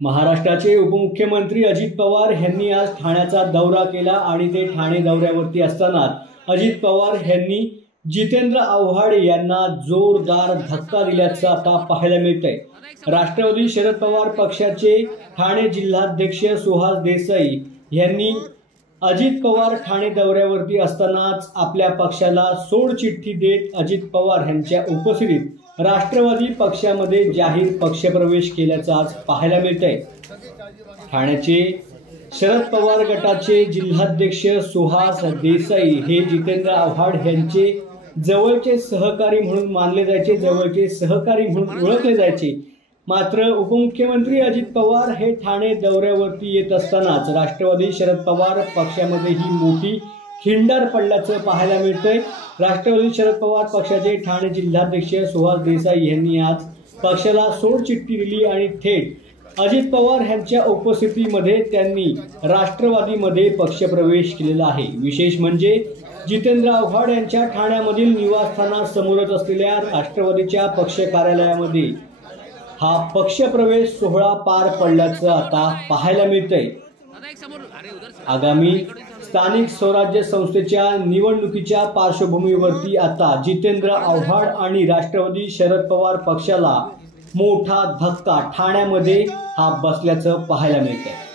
महाराष्ट्राचे उपमुख्यमंत्री अजित पवार यांनी आज ठाण्याचा दौरा केला आणि ते ठाणे दौऱ्यावरती असताना अजित पवार यांनी जितेंद्र आव्हाड यांना जोरदार धक्का दिल्याचं आता पाहायला मिळतंय। राष्ट्रवादी शरद पवार पक्षाचे ठाणे जिल्हाध्यक्ष सुहास देसाई यांनी अजित पवार ठाणे दौऱ्यावरती असतानाच आपल्या पक्षाला सोडचिठ्ठी देत अजित पवार यांच्या उपस्थितीत राष्ट्रवादी पक्षामध्ये जाहीर पक्षप्रवेश केल्याचं आज पाहायला मिळतंय। ठाण्याचे शरद पवार गटाचे जिल्हाध्यक्ष सुहास देसाई हे जितेंद्र आव्हाड यांचे जवळचे सहकारी म्हणून मानले जायचे, जवळचे सहकारी म्हणून ओळखले जायचे। मात्र उपमुख्यमंत्री अजित पवार हे ठाणे दौऱ्यावरती येत असतानाच राष्ट्रवादी शरद पवार पक्षामध्ये ही मोठी खिंडार पडल्याचं पाहायला मिळतंय। राष्ट्रवादी शरद पवार पक्षाचे ठाणे जिल्हाध्यक्ष सुहास देसाई यांनी आज पक्षाला सोडचिठ्ठी दिली आणि थेट अजित पवार यांच्या उपस्थितीमध्ये त्यांनी राष्ट्रवादीमध्ये पक्षप्रवेश केलेला आहे। विशेष म्हणजे जितेंद्र आव्हाड यांच्या ठाण्यामधील निवासस्थानासमोरच असलेल्या राष्ट्रवादीच्या पक्ष कार्यालयामध्ये हा पक्षप्रवेश सोहळा पार पडल्याचं आता पाहायला मिळतंय। आगामी स्थानिक स्वराज्य संस्थेच्या निवडणुकीच्या पार्श्वभूमीवरती आता जितेंद्र आव्हाड आणि राष्ट्रवादी शरद पवार पक्षाला मोठा धक्का ठाण्यामध्ये हा बसल्याचं पाहायला मिळतंय।